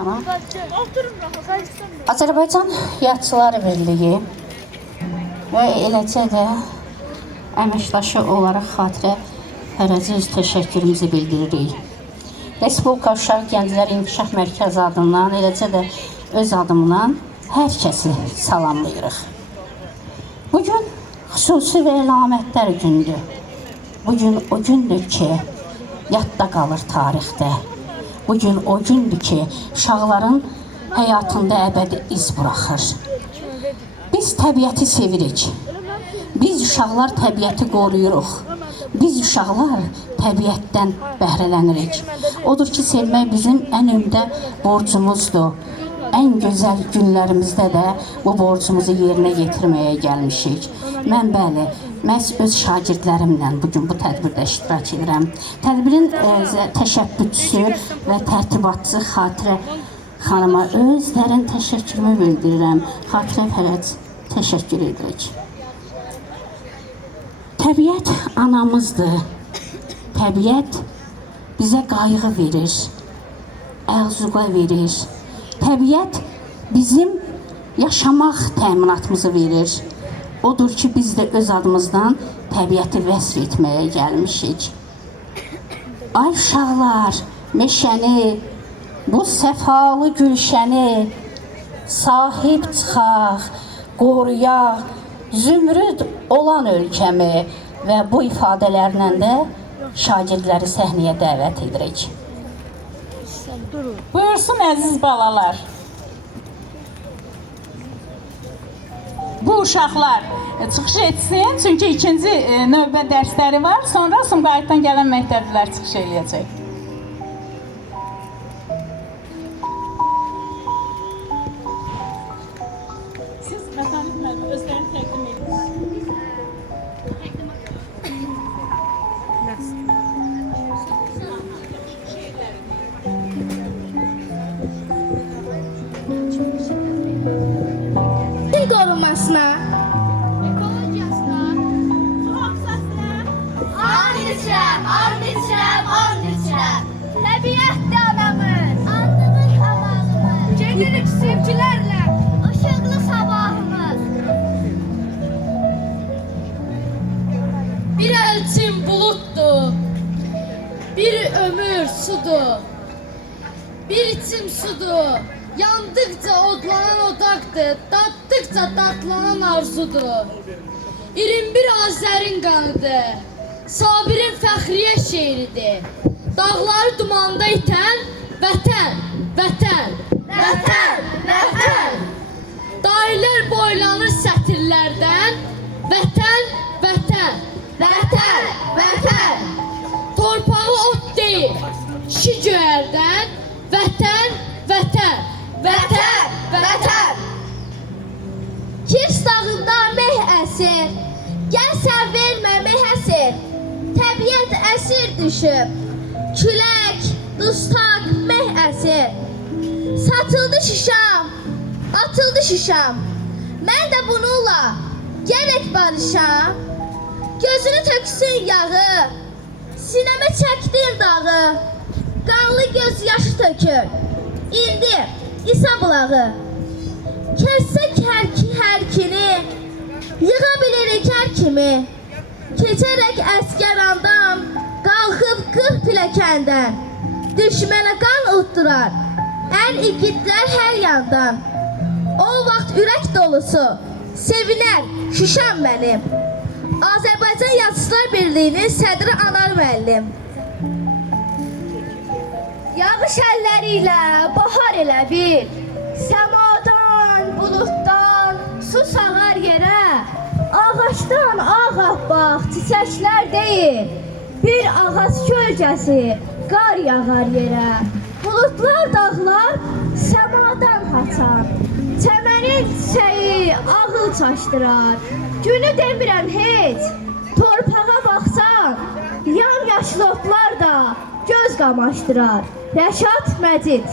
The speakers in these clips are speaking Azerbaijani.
Tamam. Azərbaycan Yadçılar Birliyi və eləcə də əməkdaşı olaraq xatirə fərəzi öz təşəkkürümüzü bildiririk. Respublika Uşaq Gənclər İnkişaf Mərkəzi adından, eləcə də öz adımdan hər kəsi salamlayırıq. Bugün xüsusi və əlamətlər gündür. Bugün o gündür ki, yadda qalır tarixdə. Bugün o gündür ki, uşaqların həyatında əbədi iz buraxır. Biz təbiəti sevirik. Biz uşaqlar təbiəti qoruyuruq. Biz uşaqlar təbiətdən bəhrələnirik. Odur ki, sevmək bizim ən ümdə borcumuzdur. Ən gözəl günlərimizdə də bu borcumuzu yerinə yetirməyə gəlmişik. Mən bəli, məhz öz şagirdlərimlə bugün bu tədbirdə iştirak edirəm. Tədbirin təşəbbüsçüsü və tərtibatçısı Xatirə xanıma öz dərin təşəkkürümü bildirirəm. Xatirə Fərəc, təşəkkür edirik. Təbiət anamızdır. Təbiət bizə qayğı verir, ərzuqa verir. Təbiət bizim yaşamaq təminatımızı verir. Odur ki, biz də öz adımızdan təbiəti vəsf etməyə gəlmişik. Ay uşaqlar, meşəni, bu səfalı gülşəni sahib çıxaq, qoruyaq, zümrüd olan ölkəmi və bu ifadələrlə də şagirdləri səhnəyə dəvət edirik. Buyursun əziz balalar. Bu uşaqlar çıxış etsin, çünki ikinci növbə dərsləri var. Sonra Sumqayıtdan gələn məktəblilər çıxış eləyəcək. Siz mətanət müəllim özlərini təqdim edirsiniz. Qorunmasına, ekologiyasına, mühafizəsinə and içirəm. Təbiətdə anamız, andımız amalımız, gedirik sevgilərlə, ışıqlı sabahımız. Bir elçin bulutdur, bir ömür sudur, bir içim sudur. Yandıkça odlanan odaqdır, daddıkça dadlanan arzudur. 21 Azərin qanıdır, Sabirin fəxriyə şeiridir. Dağları dumanda itən vətən, vətən, vətən, vətən. Dairlər boylanır sətirlərdən, vətən, vətən, vətən, vətən. Torpağı ot deyil, kişi göyərdən, vətən, vətən. Vətən, vətən. Kirs dağında meh əsir, gəl sən vermə meh əsir. Təbiət əsir düşüb, külək, dustaq meh əsir. Satıldı şişam, atıldı şişam. Mən də bununla gələk barışam. Gözünü töksün yağı, sinəmə çəkdim dağı. Qanlı göz yaşı tökür, indi İsa bulağı. Kəssək hər-kini, yığa bilirik hər kimi. Keçərək əskərandan, qalxıb 40 piləkəndən. Düşmənə qan utdurar, ən igidlər hər yandan. O vaxt ürək dolusu, sevinər Şuşam mənim. Azərbaycan Yazıçılar Birliyinin sədri Anar müəllim. Yağış əlləri ilə bahar elə bil, səmadan, buluddan su sağar yerə. Ağaçdan ağappaq çiçəklər deyil, bir ağac kölgəsi qar yağar yerə. Buludlar dağlar səmadan haçar, çəmənin çiçəyi ağıl çaşdırar. Günü demirəm heç, torpağa baxsan, yamyaşıl otlar da göz qamaşdırar. Rəşad Məcid.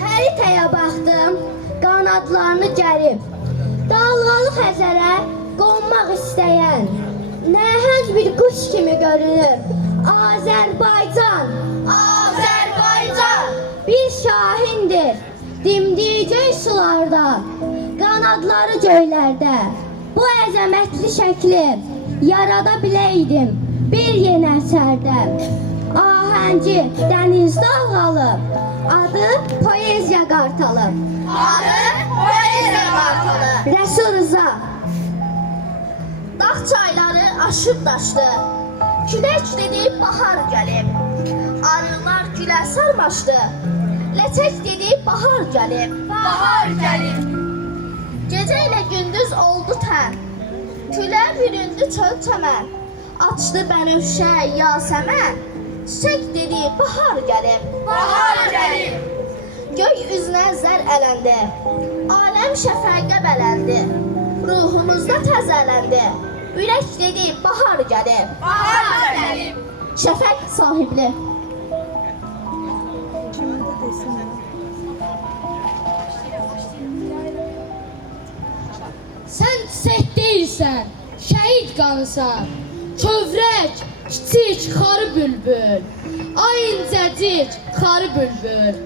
Xəritəyə baxdım, qanadlarını gərib, dalğalı Xəzərə qonmaq istəyən nəhəng bir quş kimi görünür Azərbaycan. Azərbaycan. qanadları göylərdə. Bu əzəmətli şəkli yarada biləydim bir yeni əsərdə. Ahəngi dəniz dalğalı, adı poeziya qartalı. Rəsul Rıza. Dağ çayları aşıb daşdı, külək dedi bahar gəlib. Arılar gülə sarmaşdı, ləçək dedi bahar gəlib. Gecə ilə gündüz oldu tən, külə büründü çöl çəmən. Açdı bənövşə yasəmən, çiçək dedi bahar gəlib. Göy üzünə zər ələndi, aləm şəfəqə bələndi. Ruhumuzda təzələndi, ürək dedi bahar gəlib. Şəfəq sahibli. Sən çiçək deyilsən, şəhid qanısan. Kövrək, kiçik, xarı bülbül. Ay incəcik, xarı bülbül.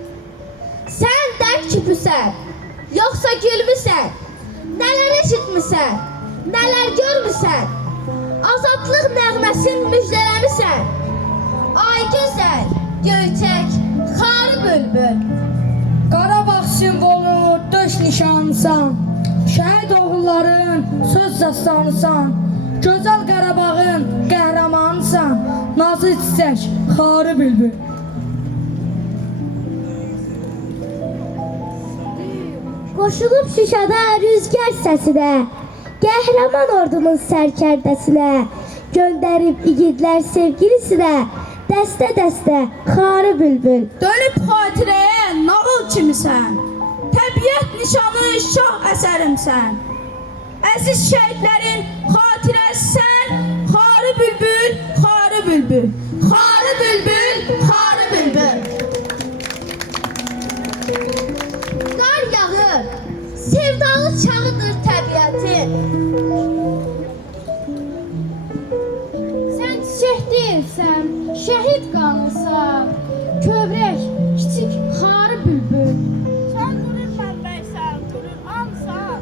Sən dərd küpüsən, yoxsa gülmüsən? Nələr eşitmisən, nələr görmüsən? Azadlıq nəğməsin müjdələmisən. Ay gözəl, göyçək, xarı bülbül. Qarabağ simvolu döş nişanısan, şəhid oğulların söz dastanısan, gözəl Qarabağın qəhrəmanısan, nazlı çiçək, xarı bülbül. Qoşulub Şuşada rüzgar səsinə, qəhrəman ordumun sərkərdəsinə, göndərib igidlər sevgilisinə, dəstə-dəstə xarı bülbül. Dönüb xatirəyə nağıl kimisən, təbiət nişanı şah əsərimsən. Əziz şəhidlərin xatirəsisən, xarı bülbül, xarı bülbül. Xarı bülbül, xarı bülbül. Qar yağır, sevdalı çağıdır təbiətin. Sən çiçək deyilsən, şəhid qanısan. Kövrək, kiçik, xarı bülbül. Sən qurur mənbəysən, qurur ansan.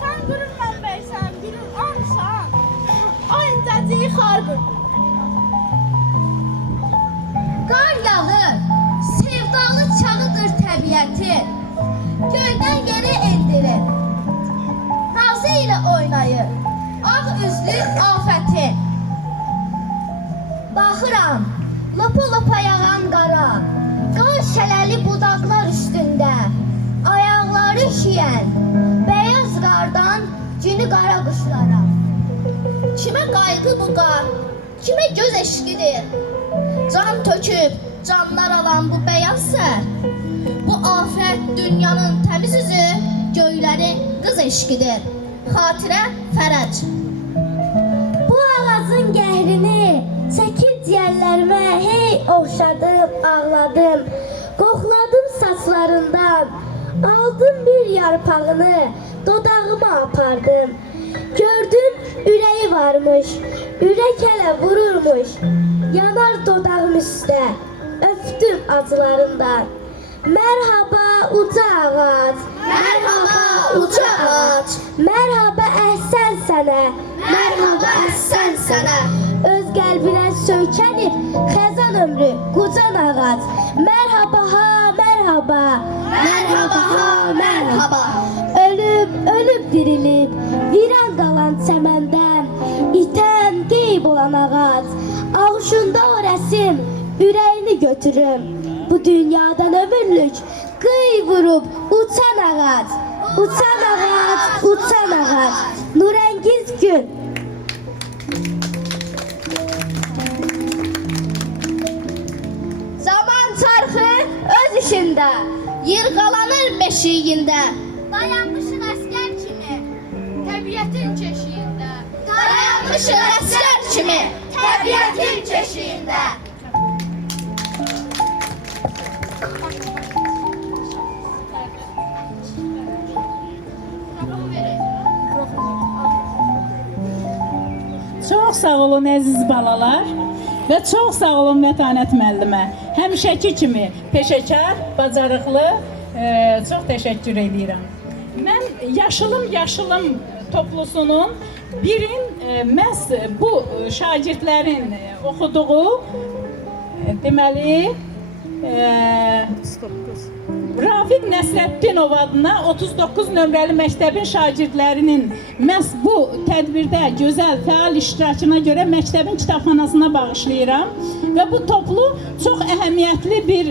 Sən qurur mənbəysən, qurur ansan. Ayıncacığı xarı bülbül. Qar yağır, sevdalı çağıdır təbiətin. Göydən yerə endirir, nazı ilə oynayır, ağ üzlü afətin. Baxıram, lapa-lapa yağan qara, qar şələli budaqlar üstündə, ayaqları üşüyən, bəyaz qardan günü qara quşlara. Kimə qayğı bu qar, kimə göz eşqidir, can töküb, canlar alan bu bəyaz sər. Bu afət dünyanın təmiz üzü, göylərin qız eşqidir. Xatirə Fərəc. Bu ağacın qəhrini çəkir ciyərlərimə, hey oxşadım, ağladım. Qoxladım saçlarından, aldım bir yarpağını, dodağıma apardım. Gördüm ürəyi varmış, ürək hələ vururmuş. Yanar dodağım üstə, öpdüm acılarından. Mərhaba uca ağac, mərhaba uca ağac, mərhaba əhsən sənə, mərhaba əhsən sənə. Öz qəlbinə söykənib xəzan ömrü qucan ağac. Mərhaba ha, mərhaba, mərhaba ha, mərhaba. Ölüb, ölüb dirilib, viran qalan çəməndən, itən, qeyb olan ağac. Ağuşunda o rəsim, ürəyini götürüm. Bu dünyadan ömürlük qıy vurub uçan ağac. Uçan ağac, uçan ağac. Nurəngiz gün. Zaman çarxı öz işində, yırğalanır beşiyində. Dayanmışın əskər kimi, təbiətin keşiyində. Dayanmışın əskər kimi, təbiətin keşiyində. Çox sağ olun əziz balalar və çox sağ olun Mətanət müəllimə. Həmişəki kimi peşəkar, bacarıqlı, çox təşəkkür edirəm. Mən Yaşılım toplusunun birin məhz bu şagirdlərin oxuduğu deməli Rafiq Nəsrəddinov adına 39 nömrəli məktəbin şagirdlərinin məhz bu tədbirdə gözəl fəal iştirakına görə məktəbin kitabxanasına bağışlayıram və bu toplu çox əhəmiyyətli bir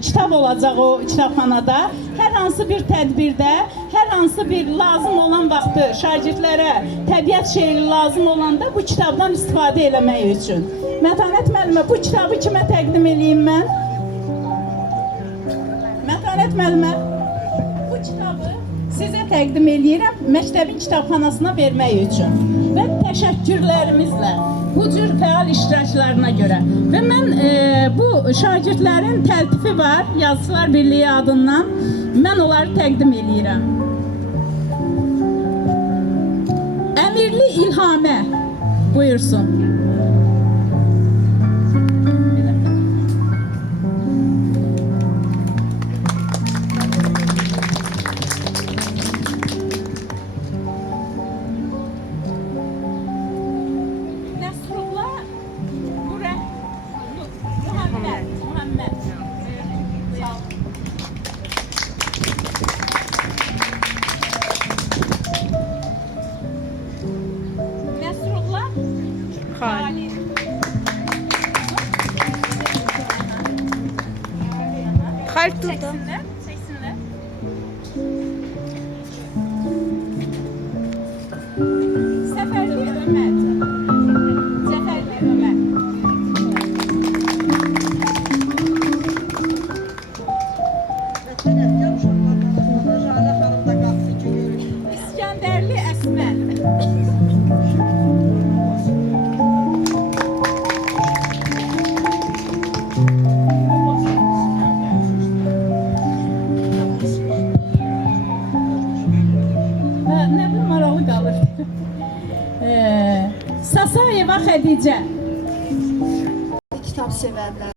kitab olacaq o kitabxanada. Hər hansı bir tədbirdə, hər hansı bir lazım olan vaxtı şagirdlərə təbiət şeiri lazım olanda bu kitabdan istifadə eləmək üçün. Mətanət müəllimə, bu kitabı kimə təqdim edeyim mən? Mətanət müəllimə, bu kitabı sizə təqdim edirəm məktəbin kitabxanasına vermək üçün və təşəkkürlərimizlə bu cür fəal iştiraklarına görə. Və mən bu şagirdlərin təltifi var, Yazıçılar Birliyi adından. Mən onları təqdim edirəm. Əmirli İlhamə, buyursun. Kalp durdu. Çəksinlər. Səfərli Ömər. Zəfərli Ömər. İskəndərli Əsmər. Nə bir maraqlı qalır. Sasayeva Xədicə. Kitab sevərlər.